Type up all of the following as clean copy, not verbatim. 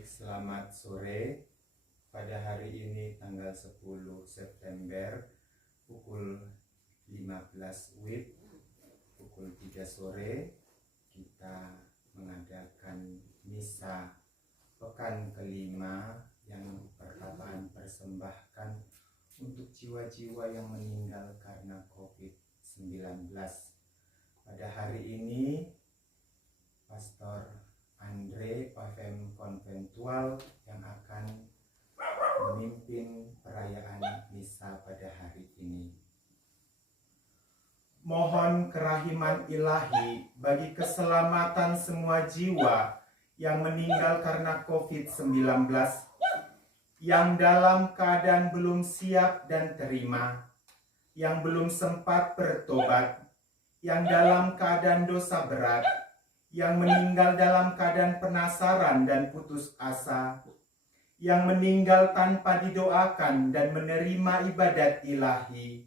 adik-adik, selamat sore. Pada hari ini tanggal 10 September pukul 15 WIB, pukul 3 sore kita mengadakan misa pekan kelima yang perkataan persembahkan untuk jiwa-jiwa yang meninggal karena COVID-19. Pada hari ini Pastor Andre Pavem Konventual yang akan memimpin perayaan misa pada hari ini. Mohon kerahiman ilahi bagi keselamatan semua jiwa yang meninggal karena COVID-19, yang dalam keadaan belum siap dan terima, yang belum sempat bertobat, yang dalam keadaan dosa berat, yang meninggal dalam keadaan penasaran dan putus asa, yang meninggal tanpa didoakan dan menerima ibadat ilahi.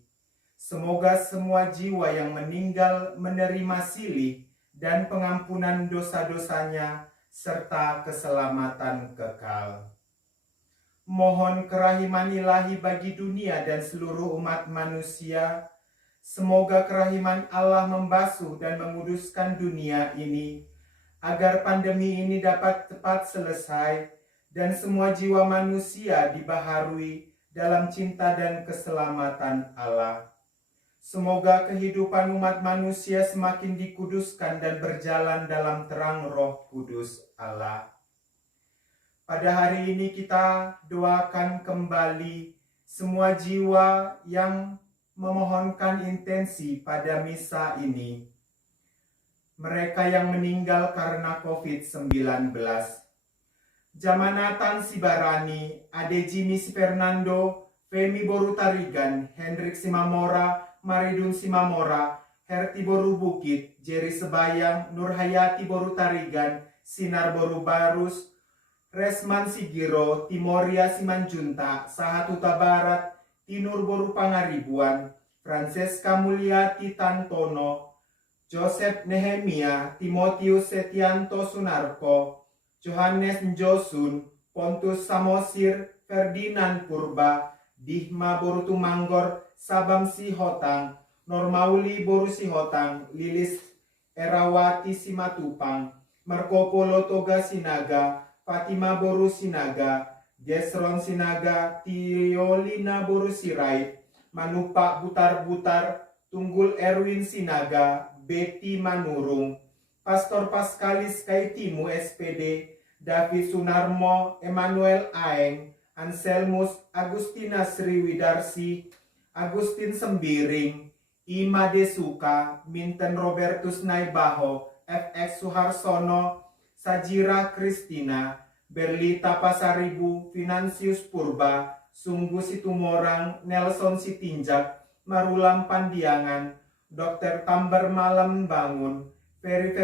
Semoga semua jiwa yang meninggal menerima silih dan pengampunan dosa-dosanya serta keselamatan kekal. Mohon kerahiman ilahi bagi dunia dan seluruh umat manusia. Semoga kerahiman Allah membasuh dan menguduskan dunia ini, agar pandemi ini dapat cepat selesai dan semua jiwa manusia dibaharui dalam cinta dan keselamatan Allah. Semoga kehidupan umat manusia semakin dikuduskan dan berjalan dalam terang Roh Kudus Allah. Pada hari ini kita doakan kembali semua jiwa yang memohonkan intensi pada misa ini. Mereka yang meninggal karena COVID-19. Jamanatan Sibarani, Ade Jimmy Fernando, Femi Borutarigan, Hendrik Simamora, Maridun Simamora, Herti Boru Bukit, Jerry Sebayang, Nurhayati Borutarigan, Sinar Boru Barus, Resman Sigiro, Timoria Simanjunta, Sahatuta Barat, Tinur Boru Pangaribuan, Francesca Mulyati Tantono, Joseph Nehemia, Timotius Setianto Sunarko, Johannes Njosun, Pontus Samosir, Ferdinand Purba, Dihma Boru Tumanggor, Sabam Sihotang, Normauli Boru Sihotang, Lilis Erawati Simatupang, Marco Polo Toga Sinaga, Fatima Boru Sinaga, Gesron Sinaga, Tiolina Boru Sirait, Manupa Butar-Butar, Tunggul Erwin Sinaga, Betty Manurung, Pastor Paskalis Kaitimu SPD, David Sunarmo, Emmanuel Aeng, Anselmus Agustina Sriwidarsi, Agustin Sembiring, Ima Desuka, Minten Robertus Naibaho, FX Suharsono, Sajira Kristina, Berlita Pasaribu, Finansius Purba, Sunggu Situmorang, Nelson Sitinjak, Marulam Pandiangan, Dr. Tambar Malam Bangun, Ferry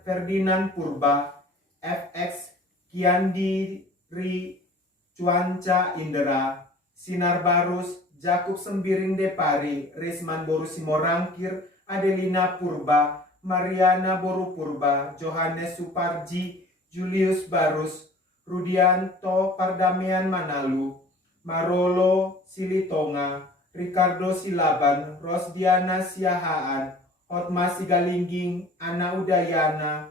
Ferdinand Purba, FX Kiandi Ri Cuanca Indra, Sinar Barus, Jakub Sembiring Depari, Risman Boru Simorangkir, Adelina Purba, Mariana Boru Purba, Johannes Suparji, Julius Barus, Rudianto Pardamian Manalu, Marolo Silitonga, Ricardo Silaban, Rosdiana Siahaan, Hotma Sigalingging, Ana Udayana,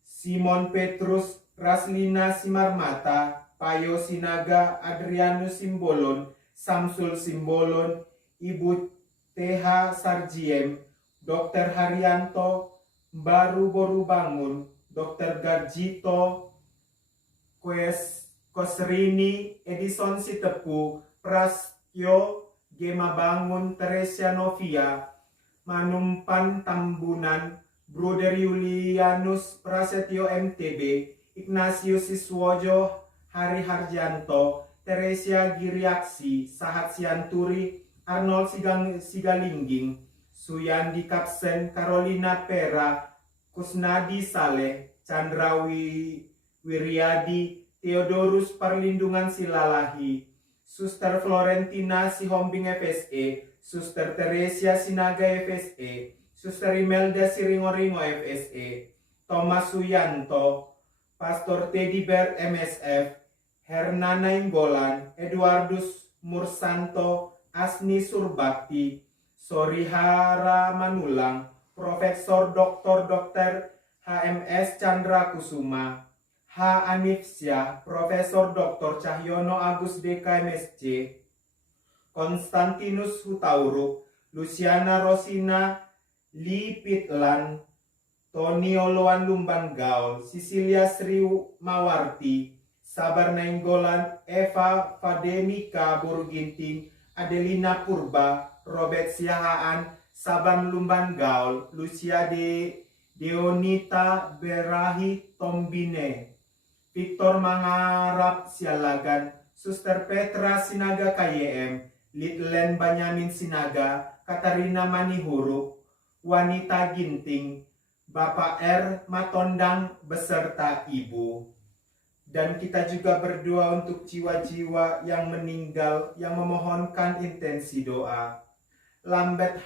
Simon Petrus, Raslina Simarmata, Payo Sinaga, Adrianus Simbolon, Samsul Simbolon, Ibu TH Sarjiem, Dr. Haryanto, Baru Boru Bangun, Dr. Garjito, Kosrini, Edison Sitepu, Prastyo, Gema Bangun, Teresia Novia, Manumpan Tambunan, Bruder Julianus Prasetyo MTB, Ignatius Siswojo, Hari Harjanto, Teresia Giriaksi, Sahat Sianturi, Arnold Sigalingging, Suyandi Kapsen, Carolina Pera, Kusnadi Saleh, Chandra Wiryadi, Theodorus Perlindungan Silalahi, Suster Florentina Sihombing FSE, Suster Teresia Sinaga FSE, Suster Imelda Siringoringo FSE, Thomas Suyanto, Pastor Teddy Bear MSF, Herna Nainggolan, Eduardus Mursanto, Asni Surbakti, Sorihara Manulang, Profesor Dr. HMS Chandra Kusuma, H. Anif Syah, Profesor Dr. Cahyono Agus DKMSC, Konstantinus Hutauruk, Luciana Rosina Lipitlan, Tony Oloan Lumban Gaul, Sisilia Sri Mawarti, Sabar Nainggolan, Eva Fademika Burginting, Adelina Purba, Robert Siahaan, Saban Lumban Gaul, Lucia Deonita Berahi Tombine, Victor Mangarap Sialagan, Suster Petra Sinaga KYM, Litlen Banyamin Sinaga, Katarina Manihuruk, Wanita Ginting, Bapak R. Matondang beserta Ibu. Dan kita juga berdoa untuk jiwa-jiwa yang meninggal yang memohonkan intensi doa. Lambet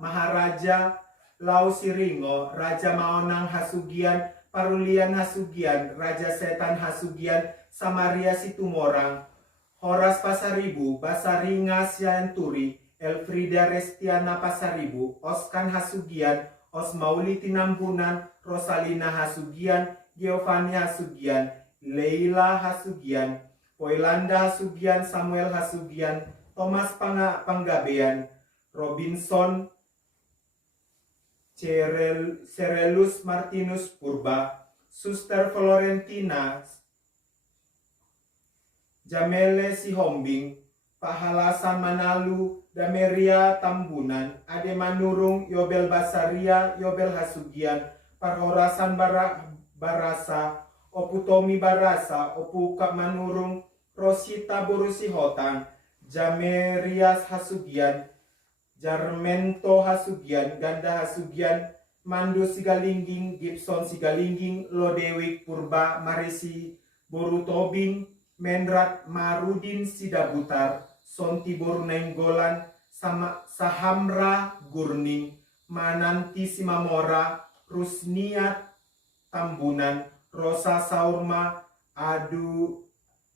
Maharaja Lau Siringo, Raja Maonang Hasugian, Parulian Hasugian, Raja Setan Hasugian, Samaria Situmorang, Horas Pasaribu, Basaringa Sianturi, Elfrida Restiana Pasaribu, Oskan Hasugian, Osmauli Tinambunan, Rosalina Hasugian, Giovanni Hasugian, Leila Hasugian, Poilanda Hasugian, Samuel Hasugian, Thomas Panggabean, Robinson Cerelus Martinus Purba, Suster Florentina Jamele Sihombing, Pahalasan Manalu, Dameria Tambunan, Ade Manurung, Yobel Basaria, Yobel Hasugian, Parhorasan Barasa, Oputomi Barasa, Opuka Manurung, Rosita Borusi Hotang, Jamerias Hasugian, Jarmento Hasugian, Ganda Hasugian, Mandu Sigalingging, Gibson Sigalingging, Lodewik Purba, Marisi Borutobing, Menrat Marudin Sidabutar, Sonti Borunainggolan, Sahamra Gurning, Mananti Simamora, Rusniat Tambunan, Rosa Saurma,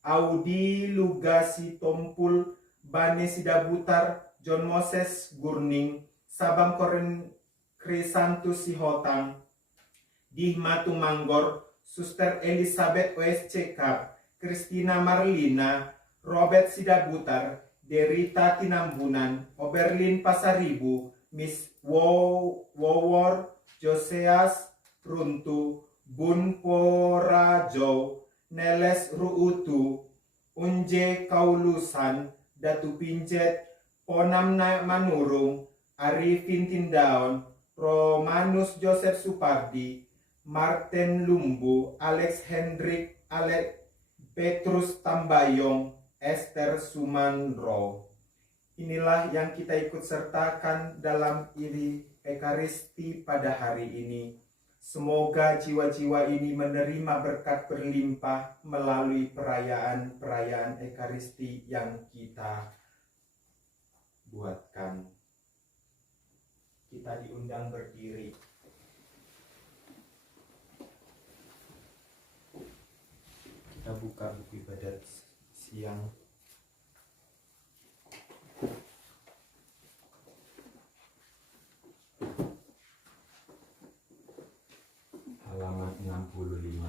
Audi Lugasi Tompul, Bane Sidabutar, John Moses Gurning, Sabam Koren Krisantus Sihotang, Dihma Tumanggor, Suster Elizabeth OSC Kap, Christina Marlina, Robert Sidabutar, Derita Tinambunan, Oberlin Pasaribu, Miss Wowor, Joseas Runtu, Bun Porajo, Neles Ruutu, Unje Kaulusan, Datu Pinjet, Ponam Manurung, Arifin Tindaon, Romanus Joseph Supardi, Martin Lumbu, Alex Hendrik, Petrus Tambayong, Esther Sumanro. Inilah yang kita ikut sertakan dalam Ekaristi pada hari ini. Semoga jiwa-jiwa ini menerima berkat berlimpah melalui perayaan Ekaristi yang kita buatkan. Kita diundang berdiri. Kita buka buku ibadat siang. Halaman 65.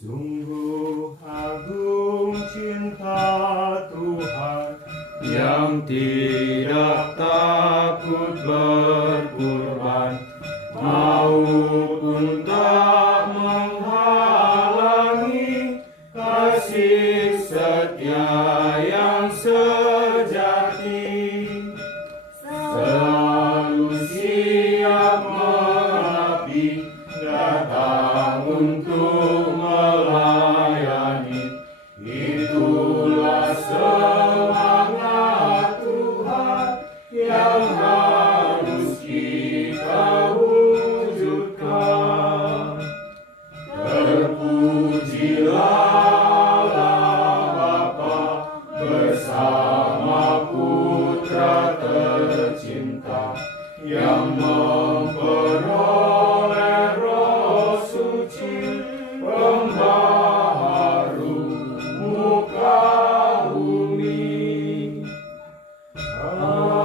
Sungguh agung cinta Tuhan yang tidak takut berkorban maupun tak menghalangi kasih setia yang sejati, selalu siap mengabdi, datang untuk melayani. Itulah semangat Tuhan yang harus kita wujudkan. yang memperoleh Roh Suci, pembaharu muka bumi. Amin.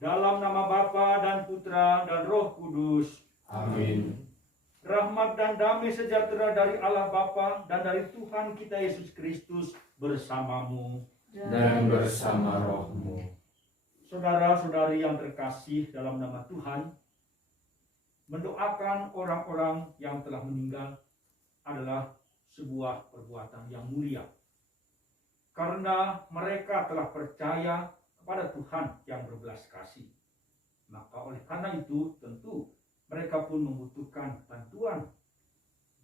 Dalam nama Bapa dan Putra dan Roh Kudus. Amin. Rahmat dan damai sejahtera dari Allah Bapa dan dari Tuhan kita Yesus Kristus bersamamu Dan bersama rohmu. Saudara-saudari yang terkasih dalam nama Tuhan, mendoakan orang-orang yang telah meninggal adalah sebuah perbuatan yang mulia. Karena mereka telah percaya kepada Tuhan yang berbelas kasih. Maka oleh karena itu tentu mereka pun membutuhkan bantuan,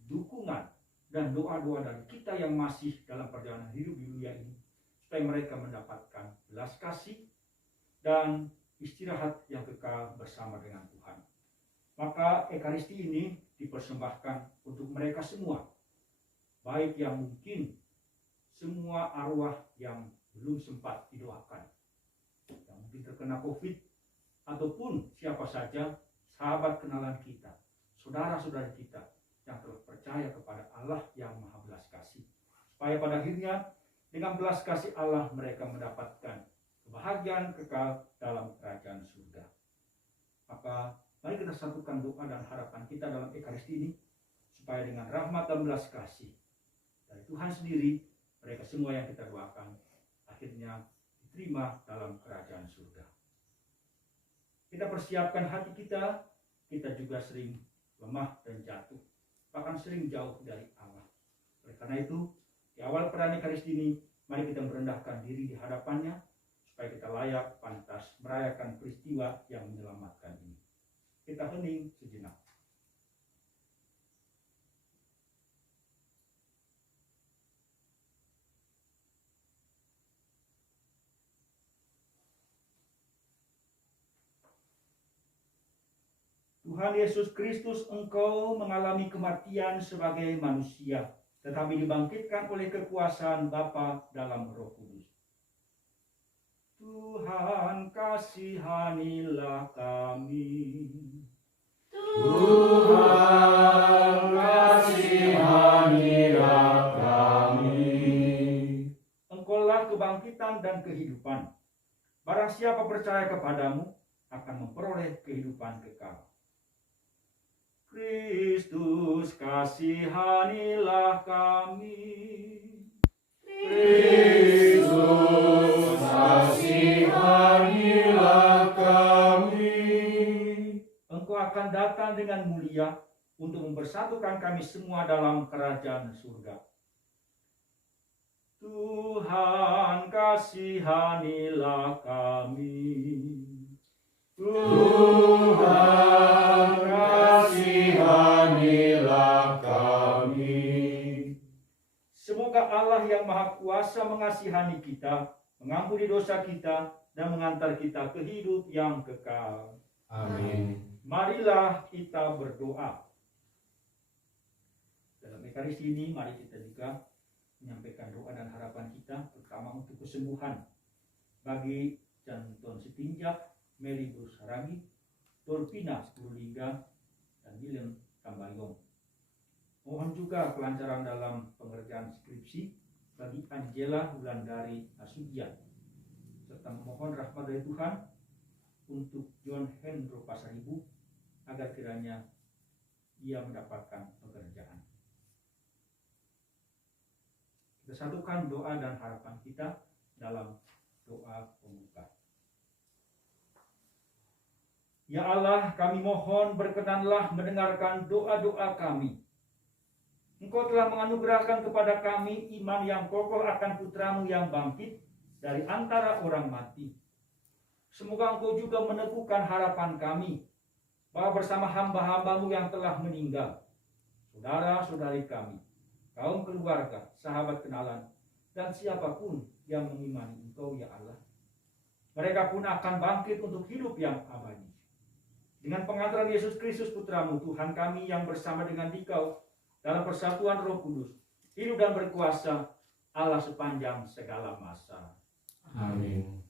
dukungan, dan doa-doa dari kita yang masih dalam perjalanan hidup di dunia ini, supaya mereka mendapatkan belas kasih dan istirahat yang kekal bersama dengan Tuhan. Maka Ekaristi ini dipersembahkan untuk mereka semua, baik yang mungkin semua arwah yang belum sempat didoakan, yang mungkin terkena COVID, ataupun siapa saja sahabat kenalan kita, saudara-saudari kita yang telah percaya kepada Allah yang Maha Belas Kasih, supaya pada akhirnya dengan belas kasih Allah mereka mendapatkan kebahagiaan kekal dalam kerajaan surga. Maka mari kita satukan doa dan harapan kita dalam Ekaristi ini, supaya dengan rahmat dan belas kasih dari Tuhan sendiri, mereka semua yang kita doakan akhirnya diterima dalam kerajaan surga. Kita persiapkan hati kita juga sering lemah dan jatuh, bahkan sering jauh dari Allah. Oleh karena itu, di awal perayaan Ekaristi ini, mari kita merendahkan diri di hadapannya, supaya kita layak pantas merayakan peristiwa yang menyelamatkan ini. Kita hening sejenak. Tuhan Yesus Kristus, Engkau mengalami kematian sebagai manusia, tetapi dibangkitkan oleh kekuasaan Bapa dalam Roh Kudus. Tuhan, kasihanilah kami. Tuhan, kasihanilah kami. Engkaulah kebangkitan dan kehidupan. Barang siapa percaya kepadamu akan memperoleh kehidupan kekal. Kristus, kasihanilah kami. Kristus, kasihanilah kami. Engkau akan datang dengan mulia untuk mempersatukan kami semua dalam kerajaan surga. Tuhan, kasihanilah kami. Tuhan, kasihanilah kami. Semoga Allah yang Maha Kuasa mengasihani kita, mengampuni dosa kita, dan mengantar kita ke hidup yang kekal. Amin. Marilah kita berdoa. Dalam Ekaristi ini, mari kita juga menyampaikan doa dan harapan kita, pertama untuk kesembuhan bagi Janton Sitinjak, Meli Bruce Haragi, Dorpina Purulingga, dan William Tambayong. Mohon juga kelancaran dalam pengerjaan skripsi bagi Angela Wulandari Nasudian, serta memohon rahmat dari Tuhan untuk John Hendro Pasaribu agar kiranya ia mendapatkan pekerjaan. Kita satukan doa dan harapan kita dalam doa pembuka. Ya Allah, kami mohon berkenanlah mendengarkan doa-doa kami. Engkau telah menganugerahkan kepada kami iman yang kokoh akan Putramu yang bangkit dari antara orang mati. Semoga Engkau juga meneguhkan harapan kami bahwa bersama hamba-hambamu yang telah meninggal, saudara-saudari kami, kaum keluarga, sahabat kenalan, dan siapapun yang mengimani Engkau ya Allah, mereka pun akan bangkit untuk hidup yang abadi. Dengan pengantaran Yesus Kristus Putramu, Tuhan kami yang bersama dengan Dikau dalam persatuan Roh Kudus, hidup dan berkuasa Allah sepanjang segala masa. Amin.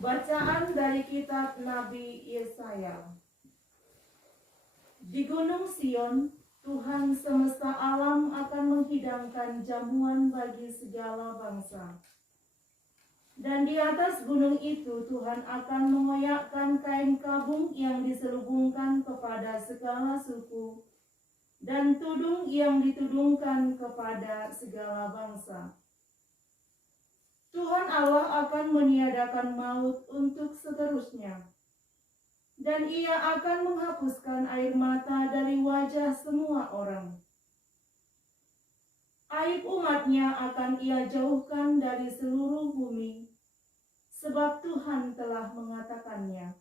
Bacaan dari kitab Nabi Yesaya. Di Gunung Sion, Tuhan semesta alam akan menghidangkan jamuan bagi segala bangsa. Dan di atas gunung itu Tuhan akan mengoyakkan kain kabung yang diselubungkan kepada segala suku, dan tudung yang ditudungkan kepada segala bangsa. Tuhan Allah akan meniadakan maut untuk seterusnya, dan Ia akan menghapuskan air mata dari wajah semua orang. Aib umatnya akan Ia jauhkan dari seluruh bumi, sebab Tuhan telah mengatakannya.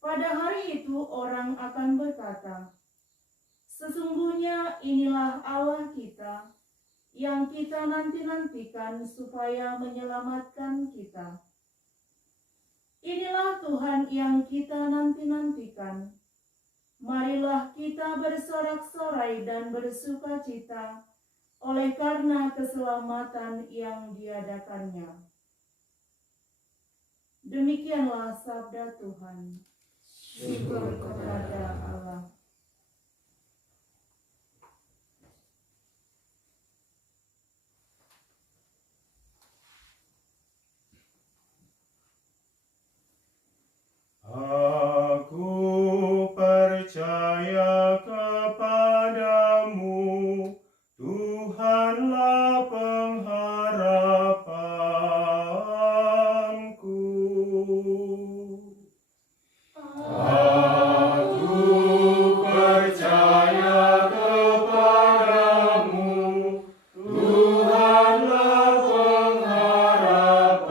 Pada hari itu orang akan berkata, sesungguhnya inilah Allah kita, yang kita nanti-nantikan supaya menyelamatkan kita. Inilah Tuhan yang kita nanti-nantikan. Marilah kita bersorak-sorai dan bersukacita oleh karena keselamatan yang diadakannya. Demikianlah sabda Tuhan. Syukur kepada Allah. Aku percaya kepadamu, Tuhanlah pengharapanku. Aku percaya kepadamu, Tuhanlah pengharapanku.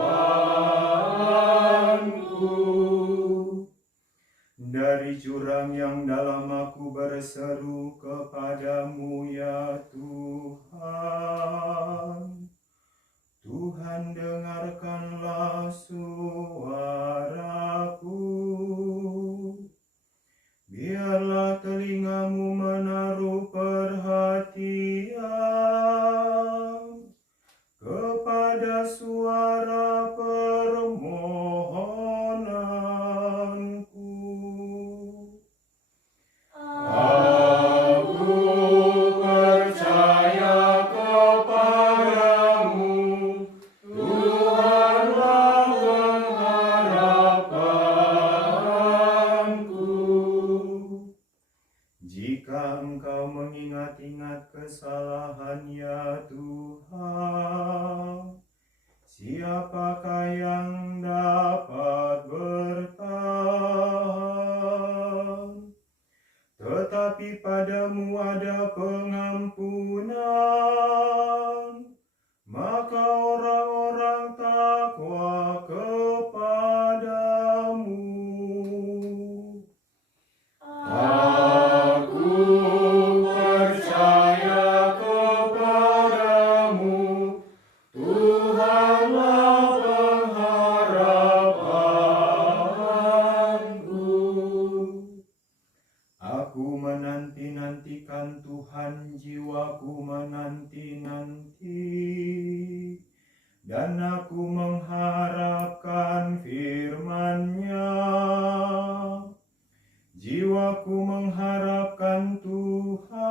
Dari jurang yang dalam aku berseru kepadamu, ya Tuhan. Tuhan, dengarkanlah suaraku. Biarlah telingamu menaruh perhatian kepada suara permohonanku. Aku percaya kepadamu, Tuhanlah pengharapanku. Jika engkau mengingat-ingat kesalahan, ya Tuhan, siapakah yang dapat bertahan? Tetapi padamu ada pengampunan, maka orang-orang takwa kepadamu. Aku percaya kepadamu, Tuhanlah pengharapanku. Aku menanti-nantikan Tuhan, jiwaku menanti-nanti, dan aku mengharapkan firman-Nya. Jiwaku mengharapkan Tuhan,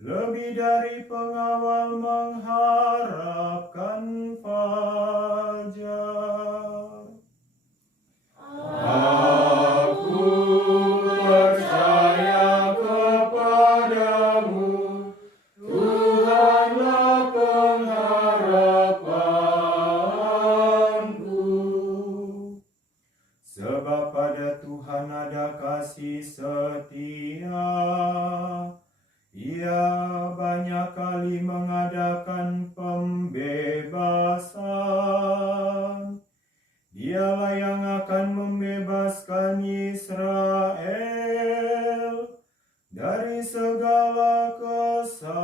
lebih dari pengawal mengharapkan fajar. Aku percaya kepadamu, Tuhanlah pengharapanku. Sebab pada Tuhan ada kasih setia, Ia banyak kali mengadakan pembebasan. Dialah yang akan membebaskan Israel dari segala kesalahannya.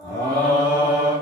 Aku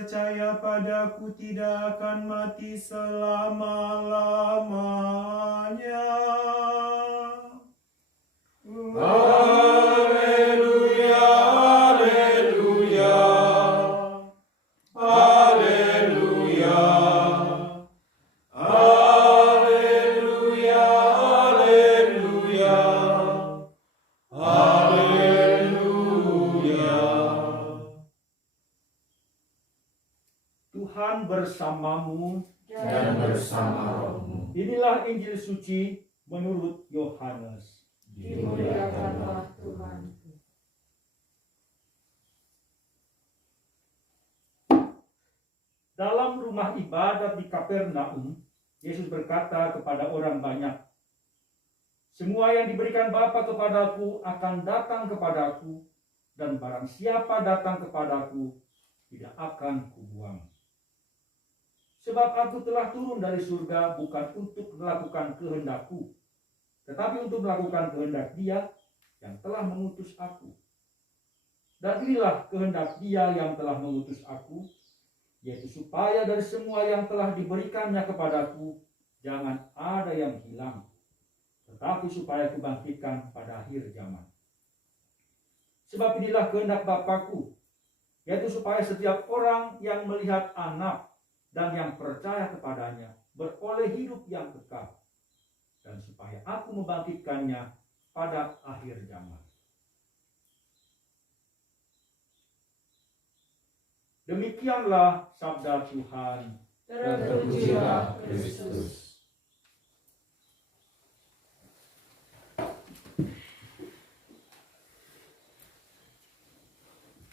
percaya padaku tidak akan mati selama-lamanya. Haleluya, haleluya, haleluya, haleluya, haleluya, haleluya. Tuhan bersamamu. Dan bersama rohmu. Inilah Injil suci menurut Yohanes. Dimuliakanlah Tuhan. Dalam rumah ibadat di Kapernaum, Yesus berkata kepada orang banyak, "Semua yang diberikan Bapa kepadaku akan datang kepadaku, dan barang siapa datang kepadaku, tidak akan kubuang. Sebab aku telah turun dari surga bukan untuk melakukan kehendakku, tetapi untuk melakukan kehendak Dia yang telah mengutus aku. Dan inilah kehendak Dia yang telah mengutus aku, yaitu supaya dari semua yang telah diberikannya kepadaku, jangan ada yang hilang, tetapi supaya kubangkitkan pada akhir zaman. Sebab inilah kehendak Bapakku, yaitu supaya setiap orang yang melihat Anak dan yang percaya kepadanya beroleh hidup yang kekal, dan supaya aku membangkitkannya pada akhir zaman." Demikianlah sabda Tuhan. Terpujilah Kristus.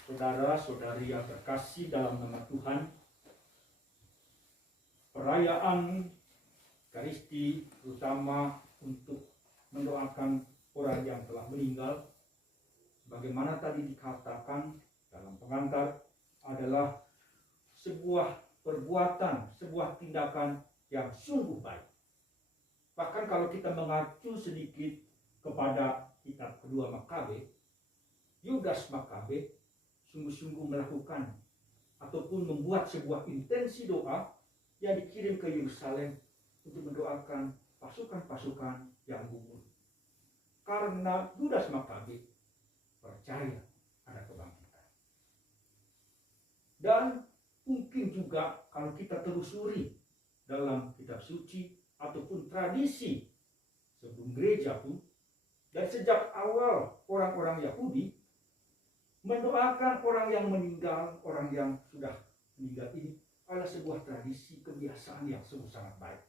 Saudara-saudari yang terkasih dalam nama Tuhan, perayaan Ekaristi terutama untuk mendoakan orang yang telah meninggal, sebagaimana tadi dikatakan dalam pengantar, adalah sebuah perbuatan, sebuah tindakan yang sungguh baik. Bahkan kalau kita mengacu sedikit kepada kitab kedua Makabe, Yudas Makabe sungguh-sungguh melakukan ataupun membuat sebuah intensi doa yang dikirim ke Yerusalem untuk mendoakan pasukan-pasukan yang gugur. Karena Yudas Makabe percaya ada kebangkitan. Dan mungkin juga kalau kita telusuri dalam kitab suci ataupun tradisi sebelum gereja pun, dan sejak awal orang-orang Yahudi mendoakan orang yang meninggal, orang yang sudah meninggal ini adalah sebuah tradisi kebiasaan yang sungguh sangat baik.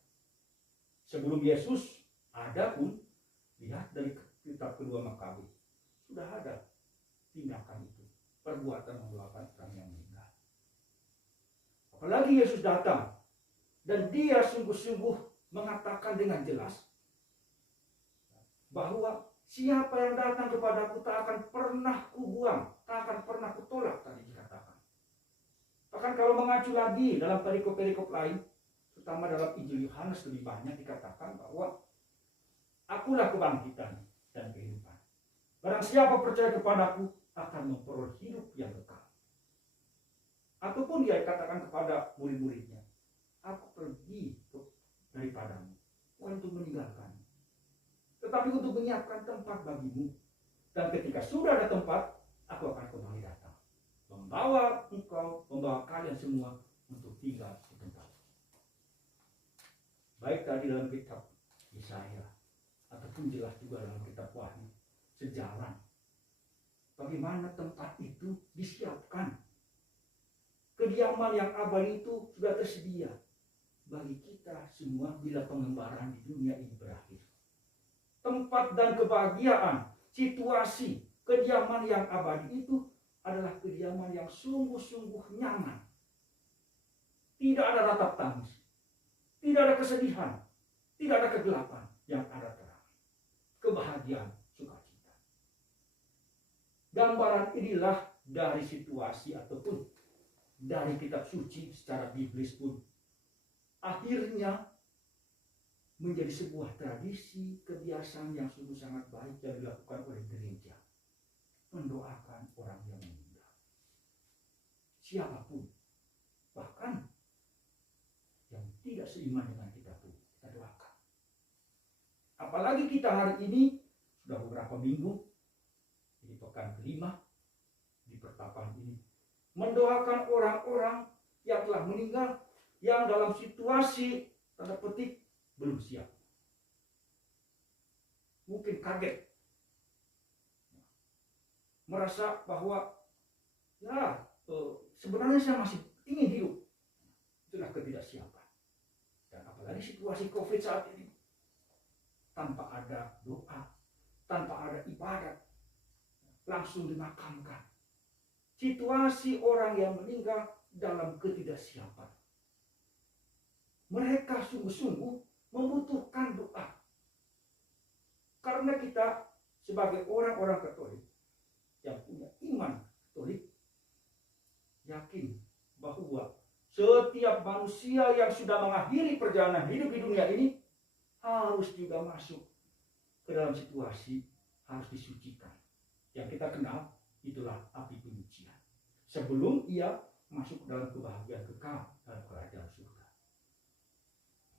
Sebelum Yesus ada pun, lihat dari kitab kedua Makabe, sudah ada tindakan itu, perbuatan mendoakan orang yang meninggal. Apalagi Yesus datang dan dia sungguh-sungguh mengatakan dengan jelas bahwa siapa yang datang kepadaku tak akan pernah kubuang, tak akan pernah kutolak, tadi dikatakan. Bahkan kalau mengacu lagi dalam perikop-perikop lain, terutama dalam Injil Yohanes lebih banyak dikatakan bahwa akulah kebangkitan dan kehidupan. Barang siapa percaya kepadaku akan memperoleh hidup yang kekal. Ataupun dia katakan kepada murid-muridnya, aku pergi daripadamu, bukan untuk meninggalkan, tetapi untuk menyiapkan tempat bagimu. Dan ketika sudah ada tempat, aku akan kembali datang, membawa engkau, membawa kalian semua untuk tinggal di tempat. Baik tadi dalam kitab Yesaya, ataupun jelas juga dalam kitab Wahyu, sejalan bagaimana tempat itu disiapkan. Kediaman yang abadi itu sudah tersedia bagi kita semua bila pengembaraan di dunia ini berakhir. Tempat dan kebahagiaan, situasi, kediaman yang abadi itu adalah kediaman yang sungguh-sungguh nyaman. Tidak ada ratap tangis, tidak ada kesedihan, tidak ada kegelapan, yang ada terang. Kebahagiaan, sukacita. Gambaran inilah dari situasi ataupun dari kitab suci secara biblis pun akhirnya menjadi sebuah tradisi, kebiasaan yang sungguh sangat baik yang dilakukan oleh gereja, mendoakan orang yang meninggal. Siapapun, Bahkan yang tidak seiman dengan kita pun kita doakan. Apalagi kita hari ini sudah beberapa minggu di pekan kelima di pertapaan ini mendoakan orang-orang yang telah meninggal, yang dalam situasi tanda petik belum siap. Mungkin kaget, merasa bahwa sebenarnya saya masih ingin hidup. Itulah ketidaksiapan. Dan apalagi situasi COVID saat ini, tanpa ada doa, tanpa ada ibadat, langsung dimakamkan. Situasi orang yang meninggal dalam ketidaksiapan. Mereka sungguh-sungguh membutuhkan doa. Karena kita sebagai orang-orang Katolik yang punya iman Katolik, yakin bahwa setiap manusia yang sudah mengakhiri perjalanan hidup di dunia ini harus juga masuk ke dalam situasi harus disucikan. Yang kita kenal itulah api penyucian. Sebelum ia masuk dalam kebahagiaan kekal dalam kerajaan surga.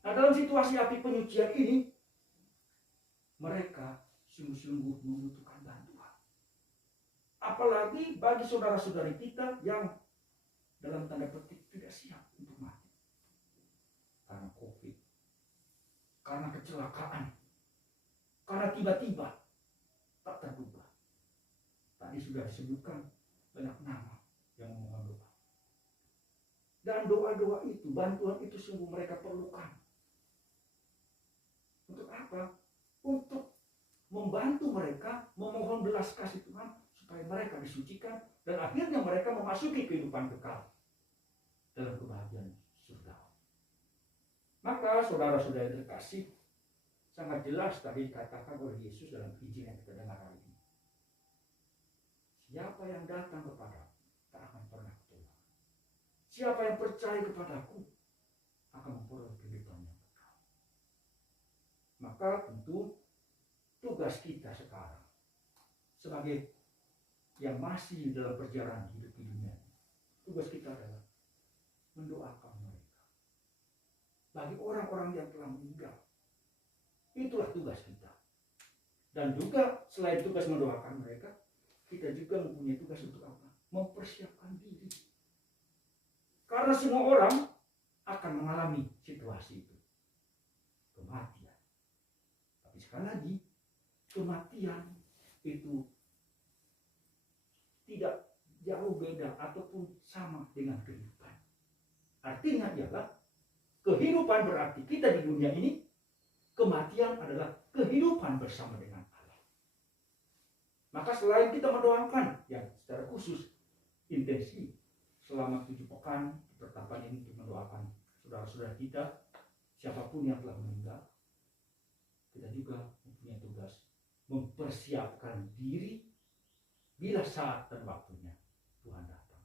Nah, dalam situasi api penyucian ini, mereka sungguh-sungguh membutuhkan bantuan. Apalagi bagi saudara-saudari kita yang dalam tanda petik tidak siap untuk mati. Karena COVID, karena kecelakaan, karena tiba-tiba tak terduga. Tadi sudah disebutkan banyak nama yang memohon doa. Dan doa-doa itu, bantuan itu sungguh mereka perlukan. Untuk apa? Untuk membantu mereka memohon belas kasih Tuhan supaya mereka disucikan dan akhirnya mereka memasuki kehidupan kekal dalam kebahagiaan surga. Maka saudara-saudara yang terkasih, sangat jelas tadi dikatakan oleh Yesus dalam Injil yang kita dengar hari ini. Siapa yang datang kepadaku tak akan pernah kecewa. Siapa yang percaya kepadaku akan memperoleh kehidupan yang kekal. Maka tentu tugas kita sekarang sebagai yang masih dalam perjalanan hidup di dunia ini, tugas kita adalah mendoakan mereka. Bagi orang-orang yang telah meninggal, itulah tugas kita. Dan juga selain tugas mendoakan mereka, kita juga mempunyai tugas untuk apa? Mempersiapkan diri. Karena semua orang akan mengalami situasi itu. Kematian. Tapi sekali lagi, kematian itu tidak jauh beda ataupun sama dengan kehidupan. Artinya ialah kehidupan berarti kita di dunia ini, kematian adalah kehidupan bersama dengan Allah. Maka selain kita mendoakan yang secara khusus intensif selama 7 pekan di pertapaan ini untuk mendoakan saudara-saudara kita, siapapun yang telah meninggal, kita juga mempunyai tugas mempersiapkan diri bila saat dan waktunya Tuhan datang.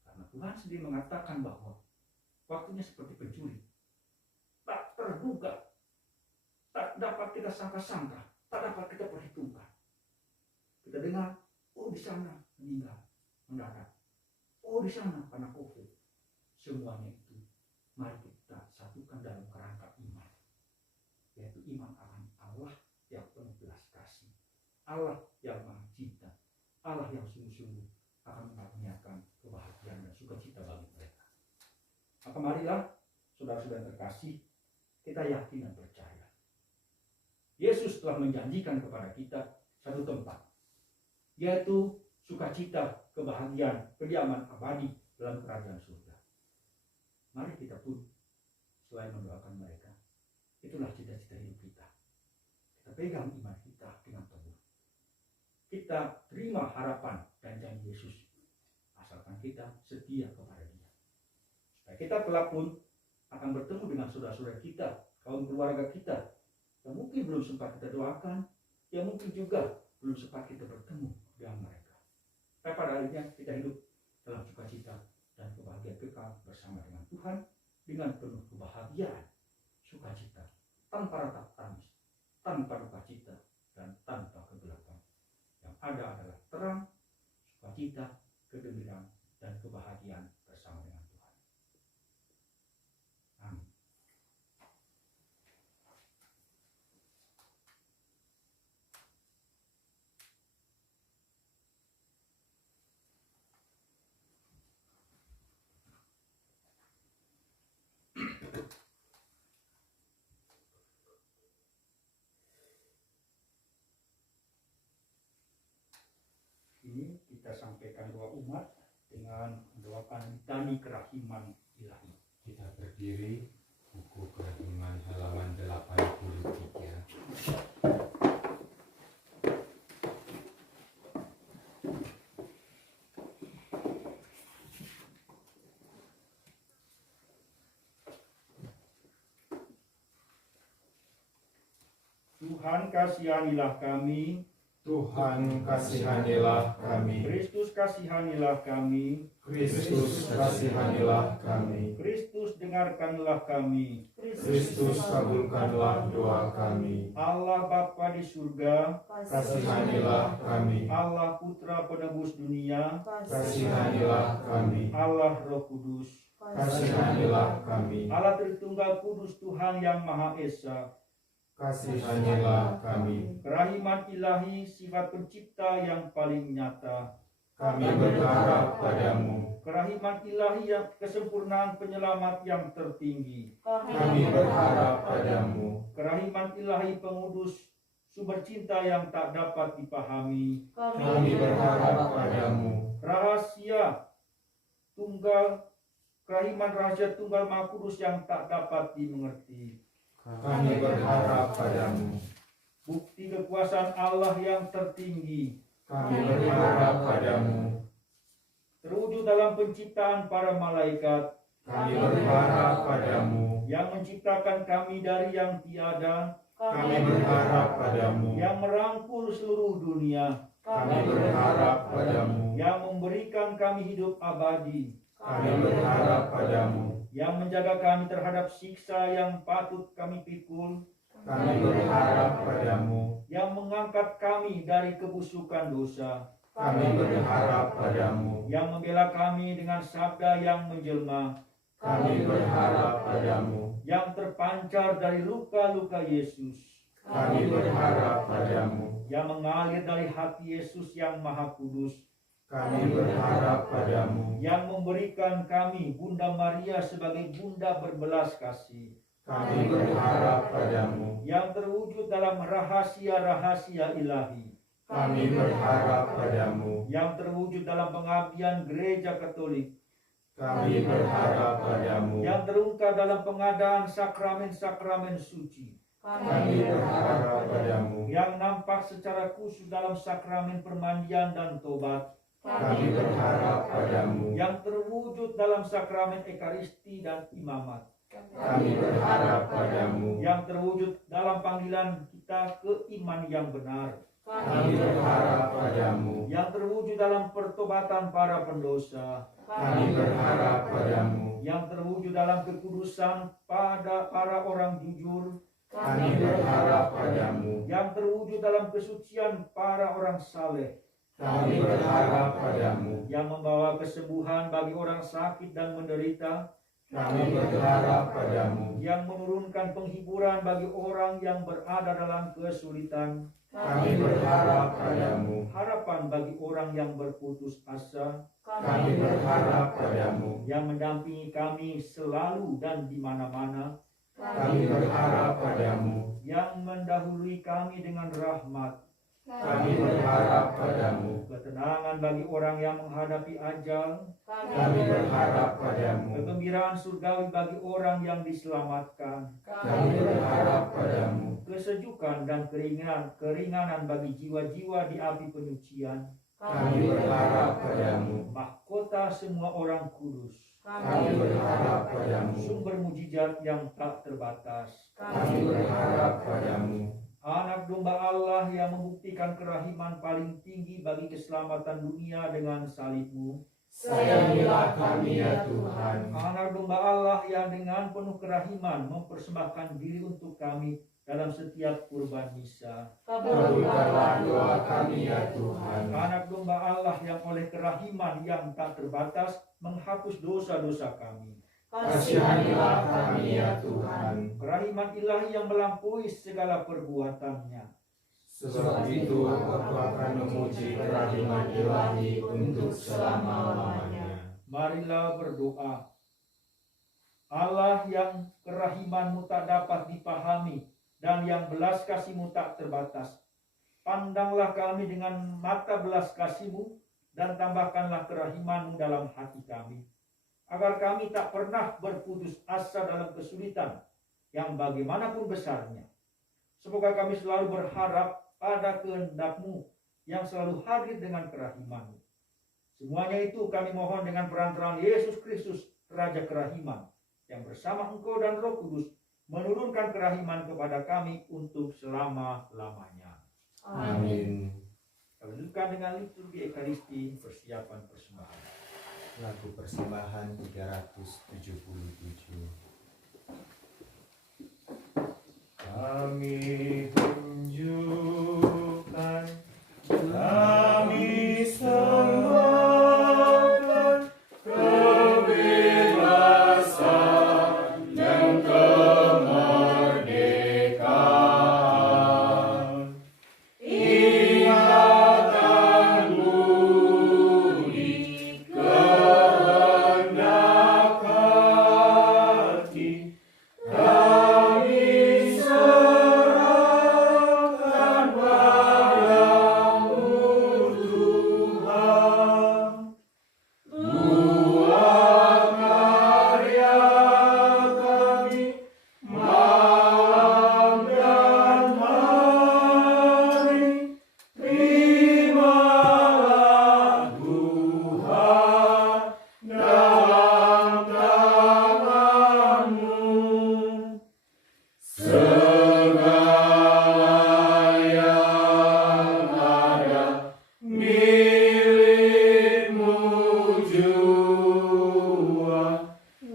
Karena Tuhan sendiri mengatakan bahwa waktunya seperti pencuri, tak terduga, tak dapat kita sangka-sangka, tak dapat kita perhitungkan. Kita dengar, oh di sana meninggal, mendadak. Oh di sana karena COVID. Semuanya itu, mari kita satukan dalam kerangka iman. Yaitu iman akan Allah yang penuh belas kasih. Allah yang maha cinta. Allah yang sungguh-sungguh akan mengaruniakan kebahagiaan dan sukacita bagi mereka. Maka marilah, saudara-saudara terkasih, kita yakin dan percaya. Yesus telah menjanjikan kepada kita satu tempat, yaitu sukacita, kebahagiaan, kediaman abadi dalam kerajaan surga. Mari kita pun, selain mendoakan mereka, itulah cita-cita hidup kita. Kita pegang iman kita dengan teguh. Kita terima harapan dan janji Yesus, asalkan kita setia kepada Dia. Supaya kita kelak pun akan bertemu dengan saudara-saudara kita, kaum keluarga kita, yang mungkin belum sempat kita doakan, yang mungkin juga belum sempat kita bertemu dengan mereka. Tapi pada akhirnya kita hidup dalam sukacita dan kebahagiaan kekal bersama dengan Tuhan, dengan penuh kebahagiaan, sukacita, tanpa rata tangis, tanpa duka cita, dan tanpa kegelapan. Yang ada adalah terang, sukacita, kegembiraan, dan kebahagiaan bersama dengan Tuhan. dengan mendoakan litani kerahiman ilahi. Kita berdiri, buku kerahiman halaman 83. Tuhan kasihanilah kami, Tuhan kasihanilah kami, Kristus kasihanilah kami, Kristus kasihanilah kami, Kristus dengarkanlah kami. Kristus kabulkanlah doa kami, Allah Bapa di surga, kasihanilah kami, Allah Putra penebus dunia, kasihanilah kami, Allah Roh Kudus, kasihanilah kami, Allah Tritunggal Kudus Tuhan yang Maha Esa, kasihanilah kami. kerahiman ilahi sifat pencipta yang paling nyata, Kami berharap padamu, kerahiman ilahi yang kesempurnaan penyelamat yang tertinggi, kami berharap padamu, kerahiman ilahi pengudus sumber cinta yang tak dapat dipahami, kami berharap padamu, rahasia tunggal, kerahiman rahasia tunggal Maha Kudus yang tak dapat dimengerti, kami berharap padamu, bukti kekuasaan Allah yang tertinggi, kami berharap padamu, terwujud dalam penciptaan para malaikat kami berharap padamu, yang menciptakan kami dari yang tiada, kami berharap padamu, yang merangkul seluruh dunia, kami berharap padamu, yang memberikan kami hidup abadi, kami berharap padamu, yang menjaga kami terhadap siksa yang patut kami pikul, kami berharap padamu, yang mengangkat kami dari kebusukan dosa, kami berharap padamu, yang membela kami dengan sabda yang menjelma, kami berharap padamu, yang terpancar dari luka-luka Yesus, kami berharap padamu, yang mengalir dari hati Yesus yang Maha Kudus, kami berharap padamu, yang memberikan kami Bunda Maria sebagai bunda berbelas kasih, kami berharap padamu, yang terwujud dalam rahasia-rahasia ilahi, kami berharap padamu, yang terwujud dalam pengabdian gereja Katolik, kami berharap padamu, yang terungkap dalam pengadaan sakramen-sakramen suci, kami berharap padamu, yang nampak secara khusus dalam sakramen permandian dan tobat, kami berharap padamu, yang terwujud dalam sakramen ekaristi dan imamat, kami berharap padamu, yang terwujud dalam panggilan kita ke iman yang benar, kami berharap padamu, yang terwujud dalam pertobatan para pendosa, kami berharap padamu, yang terwujud dalam kekudusan pada para orang jujur, kami berharap padamu, yang terwujud dalam kesucian para orang saleh, kami berharap padamu, yang membawa kesembuhan bagi orang sakit dan menderita, kami berharap padamu, yang menurunkan penghiburan bagi orang yang berada dalam kesulitan, kami berharap padamu, harapan bagi orang yang berputus asa, kami berharap padamu, yang mendampingi kami selalu dan di mana-mana, kami berharap padamu, yang mendahului kami dengan rahmat, kami berharap padamu, ketenangan bagi orang yang menghadapi ajal, kami berharap padamu, kegembiraan surgawi bagi orang yang diselamatkan, kami berharap padamu, kesejukan dan keringanan bagi jiwa-jiwa di api penyucian, kami berharap padamu, mahkota semua orang kudus, kami berharap padamu, sumber mujizat yang tak terbatas, kami berharap padamu, anak domba Allah yang membuktikan kerahiman paling tinggi bagi keselamatan dunia dengan salib-Mu, sayangilah kami ya Tuhan, anak domba Allah yang dengan penuh kerahiman mempersembahkan diri untuk kami dalam setiap kurban misa, kabulkanlah doa kami ya Tuhan, anak domba Allah yang oleh kerahiman yang tak terbatas menghapus dosa-dosa kami, kasihanilah kami ya Tuhan, kerahiman ilahi yang melampaui segala perbuatannya, sebab itu aku akan memuji kerahiman ilahi untuk selama-lamanya. Marilah berdoa. Allah yang kerahiman-Mu tak dapat dipahami dan yang belas kasih-Mu tak terbatas, pandanglah kami dengan mata belas kasih-Mu dan tambahkanlah kerahiman-Mu dalam hati kami, agar kami tak pernah berputus asa dalam kesulitan yang bagaimanapun besarnya. Semoga kami selalu berharap pada kehendak-Mu yang selalu hadir dengan kerahiman-Mu. Semuanya itu kami mohon dengan perantaraan Yesus Kristus, Raja Kerahiman, yang bersama Engkau dan Roh Kudus menurunkan kerahiman kepada kami untuk selama-lamanya. Amin. Kita lanjutkan dengan liturgi Ekaristi, persiapan persembahan. Lagu persembahan 377. Kami tunjukkan, kami sembahkan kebebasan dan kemerdekaan. Ingatan budi kehendak hati, kami serahkan padamu Tuhan. Buat karya kami malam dan hari, terimalah Tuhan dalam tangan-Mu. Segala yang ada milik-Mu jua,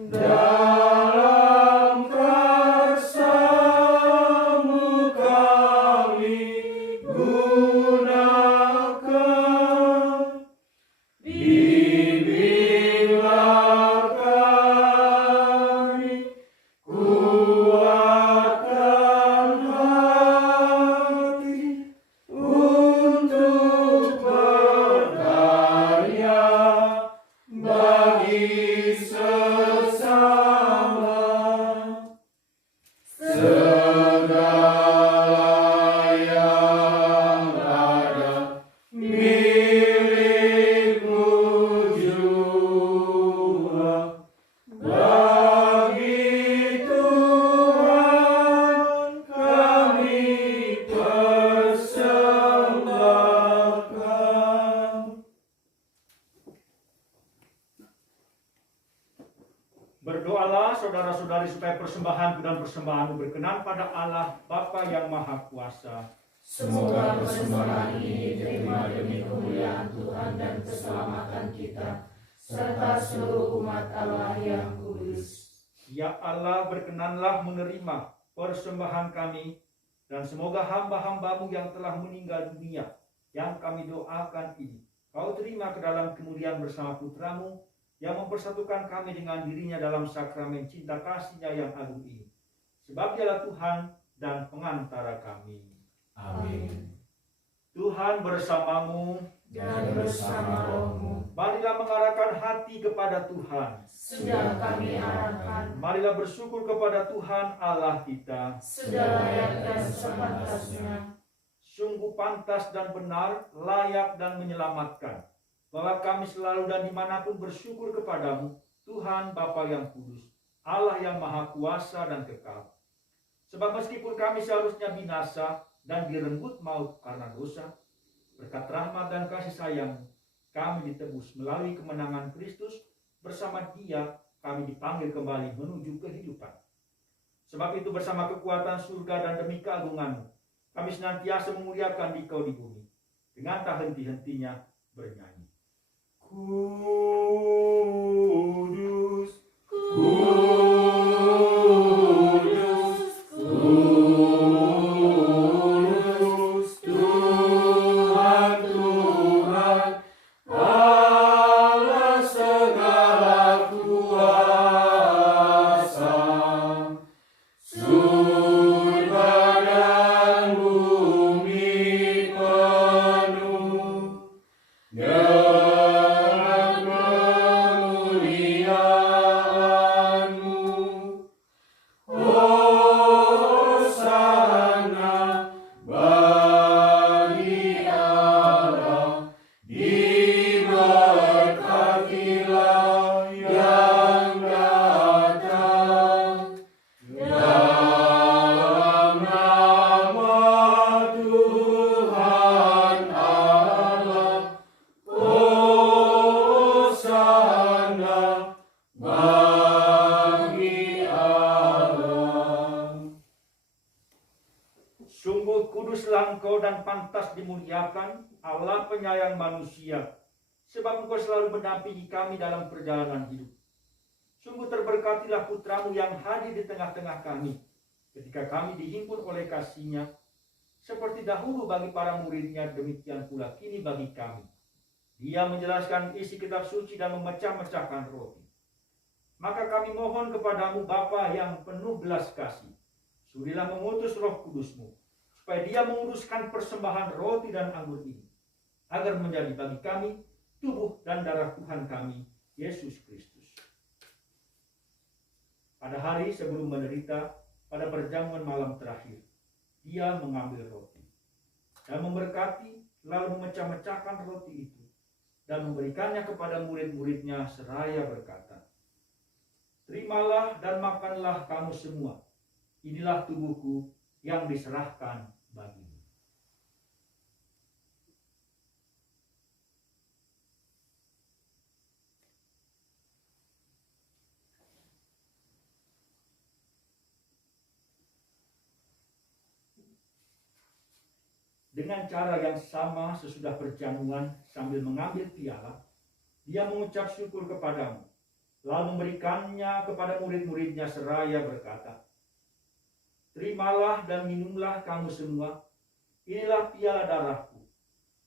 dalam karsa-Mu kami gunakan. Bimbinglah kami, kuatkan hati untuk berkarya bagi sesama. Segala yang ada milik-Mu jua, bagi Tuhan kami persembahkan. Berdoalah saudara-saudari supaya persembahanku dan persembahanmu berkenan pada Allah Bapa yang Maha Kuasa. Semoga persembahan ini diterima demi kemuliaan Tuhan dan keselamatan kita, serta seluruh umat Allah yang kudus. Ya Allah, berkenanlah menerima persembahan kami, dan semoga hamba-hamba-Mu yang telah meninggal dunia, yang kami doakan ini, Kau terima ke dalam kemuliaan bersama Putra-Mu, yang mempersatukan kami dengan dirinya dalam sakramen cinta kasih-Nya yang agung ini. Sebab Dialah Tuhan dan pengantara kami. Amin. Tuhan bersamamu, Dan bersama rohmu, marilah mengarahkan hati kepada Tuhan. sudah kami arahkan, Marilah bersyukur kepada Tuhan Allah kita. sudah layak dan sepantasnya. Sungguh pantas dan benar, layak dan menyelamatkan, bahwa kami selalu dan dimanapun bersyukur kepadamu, Tuhan Bapa yang kudus, Allah yang maha kuasa dan kekal. Sebab meskipun kami seharusnya binasa dan direnggut maut karena dosa, berkat rahmat dan kasih sayang, kami ditebus melalui kemenangan Kristus. Bersama Dia kami dipanggil kembali menuju kehidupan. Sebab itu bersama kekuatan surga dan demi keagungan-Mu, kami senantiasa memuliakan Dikau di bumi, dengan tak henti-hentinya bernyanyi. Kudus, Kudus, kudus, Tuhan, Tuhan, Allah segala kuasa. Surga dan bumi penuh dengan kemuliaan Kuduslah Engkau dan pantas dimuliakan, Allah penyayang manusia, sebab Engkau selalu mendampingi kami dalam perjalanan hidup. Sungguh terberkatilah putramu yang hadir di tengah-tengah kami, ketika kami dihimpun oleh kasih-Nya, seperti dahulu bagi para murid-Nya, demikian pula kini bagi kami. Dia menjelaskan isi kitab suci dan memecah-mecahkan roti. Maka kami mohon kepadamu, Bapa yang penuh belas kasih, sudilah mengutus Roh Kudus-Mu, supaya Dia menguruskan persembahan roti dan anggur ini, agar menjadi bagi kami tubuh dan darah Tuhan kami, Yesus Kristus. Pada hari sebelum menderita, pada perjamuan malam terakhir, Dia mengambil roti dan memberkati, lalu memecah-mecahkan roti itu dan memberikannya kepada murid-murid-Nya seraya berkata, "Terimalah dan makanlah kamu semua. Inilah tubuhku yang diserahkan bagimu." Dengan cara yang sama sesudah perjamuan sambil mengambil piala, Dia mengucap syukur kepadamu, lalu memberikannya kepada murid-murid-Nya seraya berkata, "Terimalah dan minumlah kamu semua. Inilah piala darahku,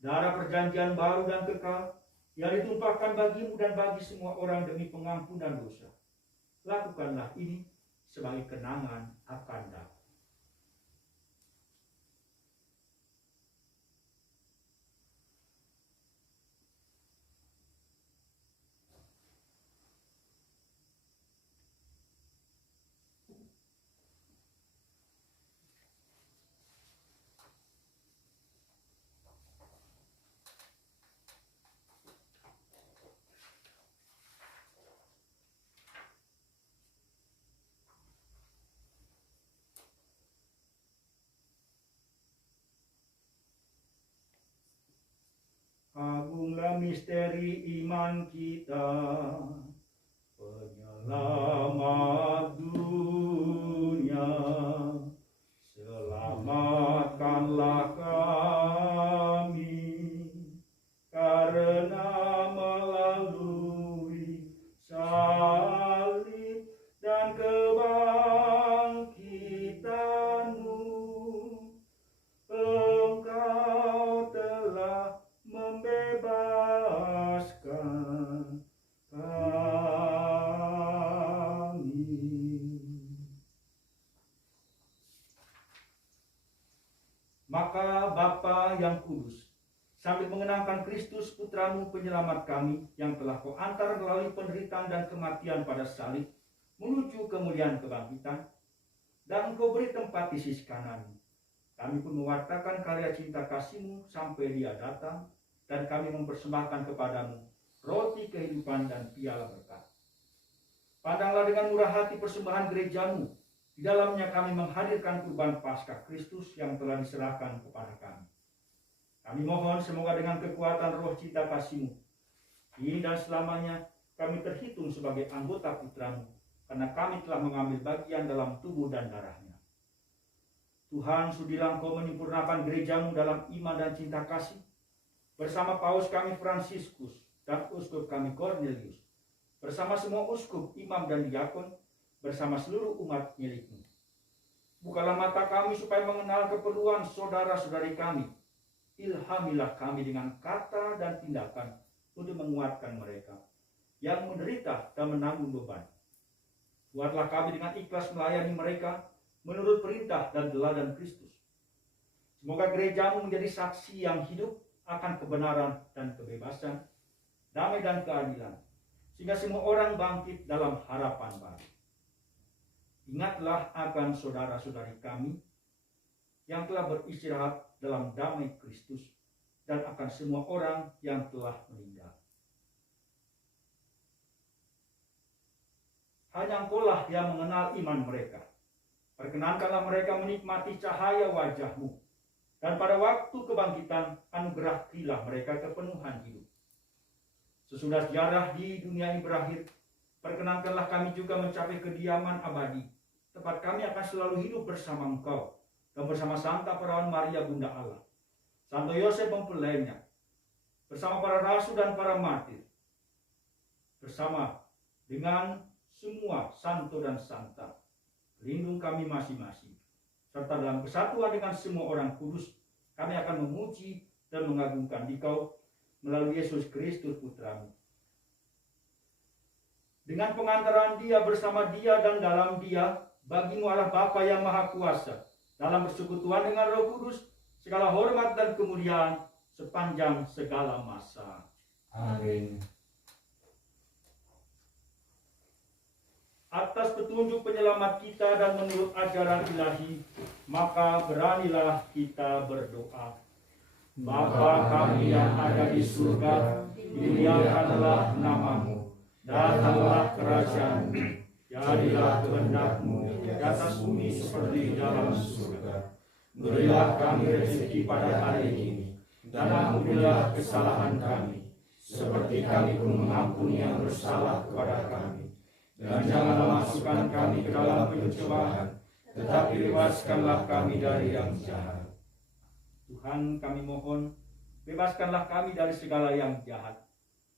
darah perjanjian baru dan kekal, yang ditumpahkan bagimu dan bagi semua orang demi pengampunan dosa. Lakukanlah ini sebagai kenangan akan aku." Agunglah misteri iman kita, penyelamat dunia. Selamatkanlah kami, karena melalui salib dan kebangkitan-Mu, Engkau telah membebaskan kami. Maka Bapa yang kudus, sambil mengenangkan Kristus Putramu penyelamat kami, yang telah Kau antar melalui penderitaan dan kematian pada salib, menuju kemuliaan kebangkitan, dan Engkau beri tempat di sisi kanan-Mu, kami pun mewartakan karya cinta kasih-Mu sampai Dia datang, dan kami mempersembahkan kepadamu roti kehidupan dan piala berkat. Pandanglah dengan murah hati persembahan gereja-Mu. Di dalamnya kami menghadirkan kurban Paskah Kristus yang telah diserahkan kepada kami. Kami mohon semoga dengan kekuatan roh cinta kasih-Mu, kini dan selamanya kami terhitung sebagai anggota Putra-Mu, karena kami telah mengambil bagian dalam tubuh dan darah-Nya. Tuhan, sudilah Engkau menyempurnakan gereja-Mu dalam iman dan cinta kasih, bersama Paus kami Fransiskus dan Uskup kami Cornelius, bersama semua uskup, imam dan diakon, bersama seluruh umat milik-Mu. Bukalah mata kami supaya mengenal keperluan saudara-saudari kami. Ilhamilah kami dengan kata dan tindakan untuk menguatkan mereka yang menderita dan menanggung beban. Buatlah kami dengan ikhlas melayani mereka menurut perintah dan teladan Kristus. Semoga gereja-Mu menjadi saksi yang hidup akan kebenaran dan kebebasan, damai dan keadilan, sehingga semua orang bangkit dalam harapan baru. Ingatlah akan saudara-saudari kami yang telah beristirahat dalam damai Kristus, dan akan semua orang yang telah meninggal. Hanya Engkau-lah yang mengenal iman mereka. Perkenankanlah mereka menikmati cahaya wajah-Mu, dan pada waktu kebangkitan anugerahilah mereka kepenuhan hidup. Sesudah sejarah di dunia ini berakhir, perkenankanlah kami juga mencapai kediaman abadi, tempat kami akan selalu hidup bersama Engkau, dan bersama Santa Perawan Maria Bunda Allah, Santo Yosef mempelainya, bersama para rasul dan para martir, bersama dengan semua santo dan santa, lindung kami masing-masing, serta dalam kesatuan dengan semua orang kudus, kami akan memuji dan mengagungkan Dikau melalui Yesus Kristus Putramu. Dengan pengantaran Dia, bersama Dia, dan dalam Dia, bagimu Allah Bapa yang Maha Kuasa, dalam persekutuan dengan Roh Kudus, segala hormat dan kemuliaan sepanjang segala masa. Amin. Atas petunjuk penyelamat kita dan menurut ajaran ilahi, maka beranilah kita berdoa. Bapa kami yang ada di surga, dimuliakanlah namamu, datanglah kerajaan-Mu, jadilah kehendak-Mu di atas bumi seperti di dalam surga. Berilah kami rezeki pada hari ini, dan ampunilah kesalahan kami, seperti kami pun mengampuni yang bersalah kepada kami. Dan janganlah masukkan kami ke dalam pencobaan, tetapi bebaskanlah kami dari yang jahat. Tuhan, kami mohon, bebaskanlah kami dari segala yang jahat.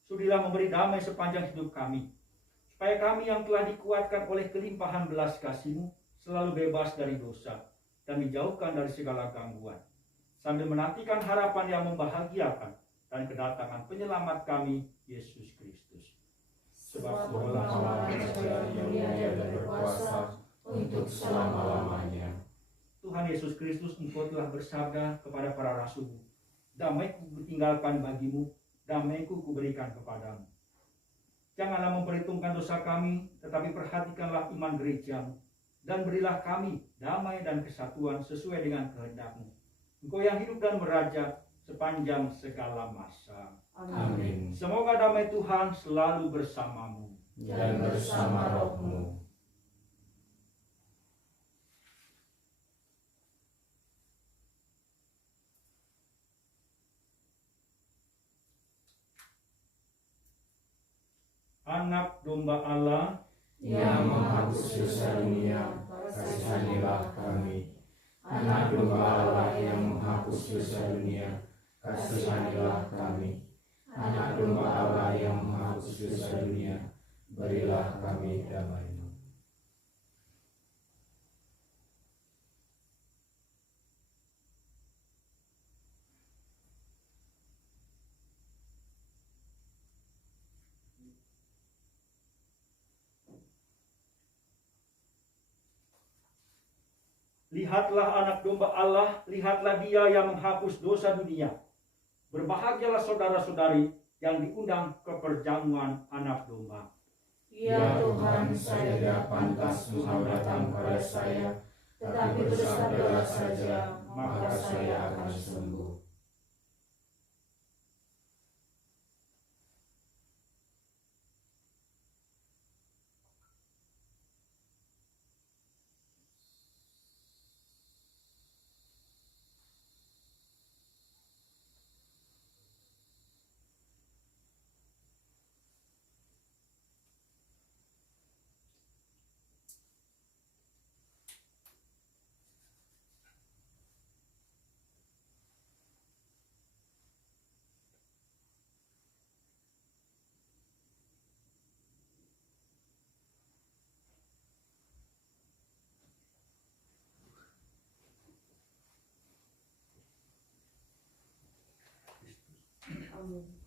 Sudilah memberi damai sepanjang hidup kami, supaya kami yang telah dikuatkan oleh kelimpahan belas kasih-Mu selalu bebas dari dosa dan dijauhkan dari segala gangguan, sambil menantikan harapan yang membahagiakan dan kedatangan penyelamat kami, Yesus Kristus. Sebab Tuhanlah Allah yang mulia dan berkuasa untuk selama-lamanya. Tuhan Yesus Kristus, Engkau telah bersabda kepada para rasul, damai-Ku kutinggalkan bagimu, damai-Ku kuberikan kepadamu. Janganlah memperhitungkan dosa kami, tetapi perhatikanlah iman gereja-Mu, dan berilah kami damai dan kesatuan sesuai dengan kehendak-Mu. Engkau yang hidup dan meraja sepanjang segala masa. Amin. Semoga damai Tuhan selalu bersamamu Dan bersama rohmu. Anak domba Allah Yang menghapus dosa dunia, kasihanilah kami. Anak domba Allah yang menghapus dosa dunia, kasihanilah kami. Anak domba Allah yang menghapus dosa dunia, berilah kami damai-Mu. Lihatlah anak domba Allah, lihatlah Dia yang menghapus dosa dunia. Berbahagialah saudara-saudari yang diundang ke perjamuan anak domba. Ya Tuhan, saya tidak pantas Tuhan datang pada saya, tetapi bersabdalah saja, maka saya akan sembuh. Amin.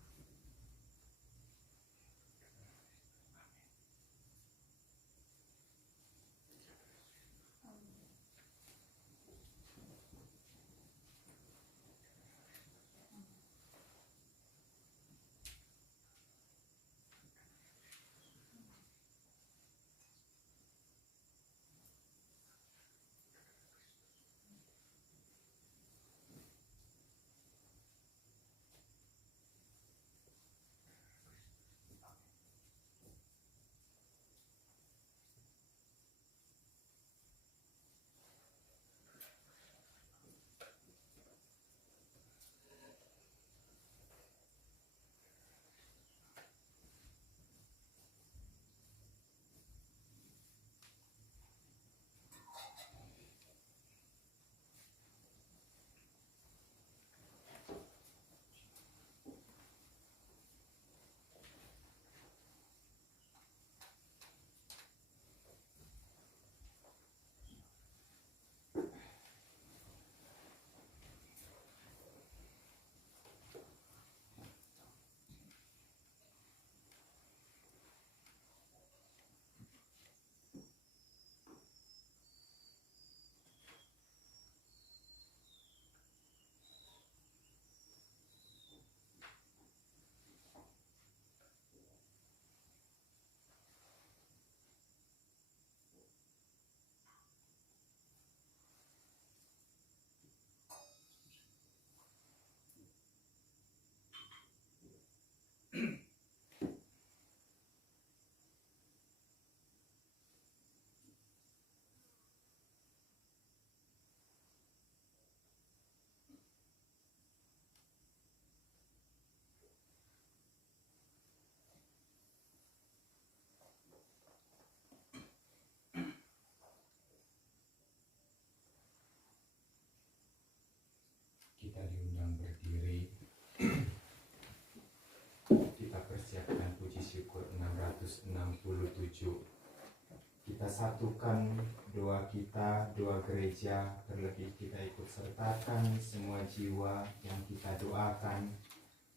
Kita satukan doa kita, doa gereja, terlebih kita ikut sertakan semua jiwa yang kita doakan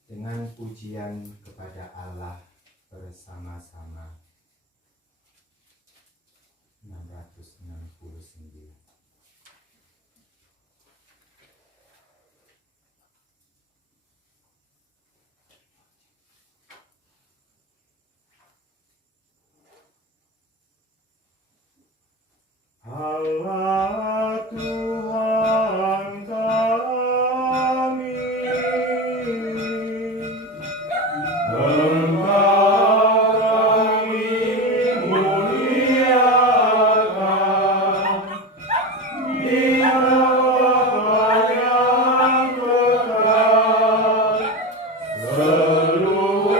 dengan pujian kepada Allah bersama-sama. 669. Allah Tuhan kami, Engkau kami muliakan, Dia Bapa yang kekal, seluruh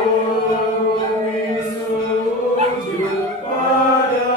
bumi sujud padamu.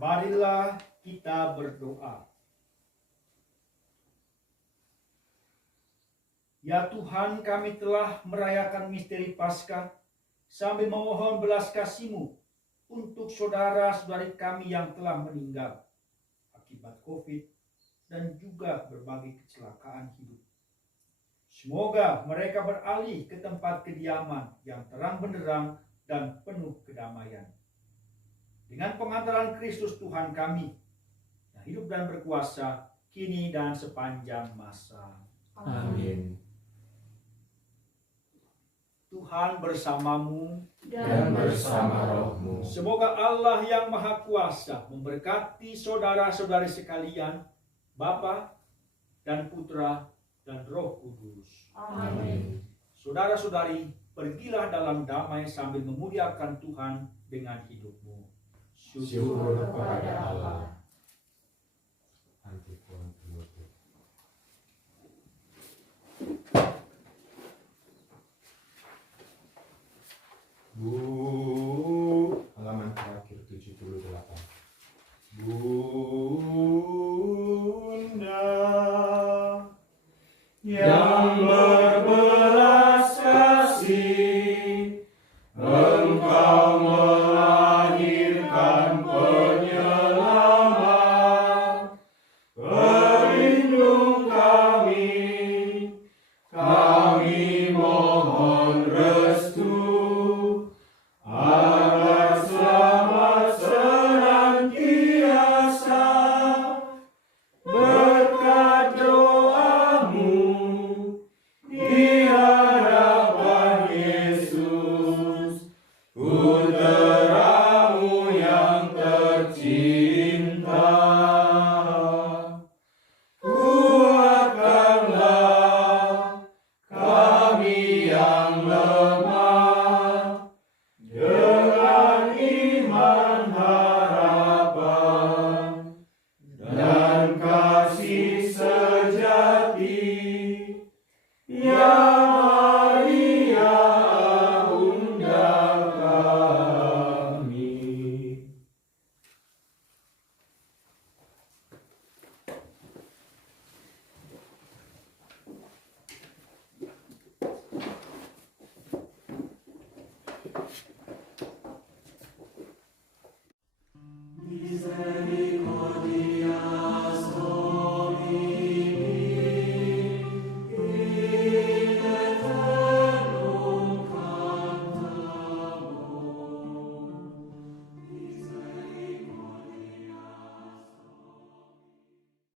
Marilah kita berdoa. Ya Tuhan, kami telah merayakan misteri Paskah sambil memohon belas kasih-Mu untuk saudara-saudari kami yang telah meninggal akibat COVID dan juga berbagai kecelakaan hidup. Semoga mereka beralih ke tempat kediaman yang terang benderang dan penuh kedamaian. Dengan pengantaran Kristus Tuhan kami, yang hidup dan berkuasa, kini dan sepanjang masa. Amin. Tuhan bersamamu Dan bersama rohmu. Semoga Allah yang Maha Kuasa memberkati saudara-saudari sekalian, Bapa dan Putra dan Roh Kudus. Amin. Saudara-saudari, pergilah dalam damai sambil memuliakan Tuhan dengan hidupmu. Syukur kepada Allah. Halaman terakhir 78. Bunda Yang berbelas kasih, Engkau melahirkan penyelamat, pelindung kami mohon restu, agar selamat senantiasa, berkat doamu di hadapan Yesus, Putramu yang tercinta. Kuatkanlah kami yang lemah, dengan iman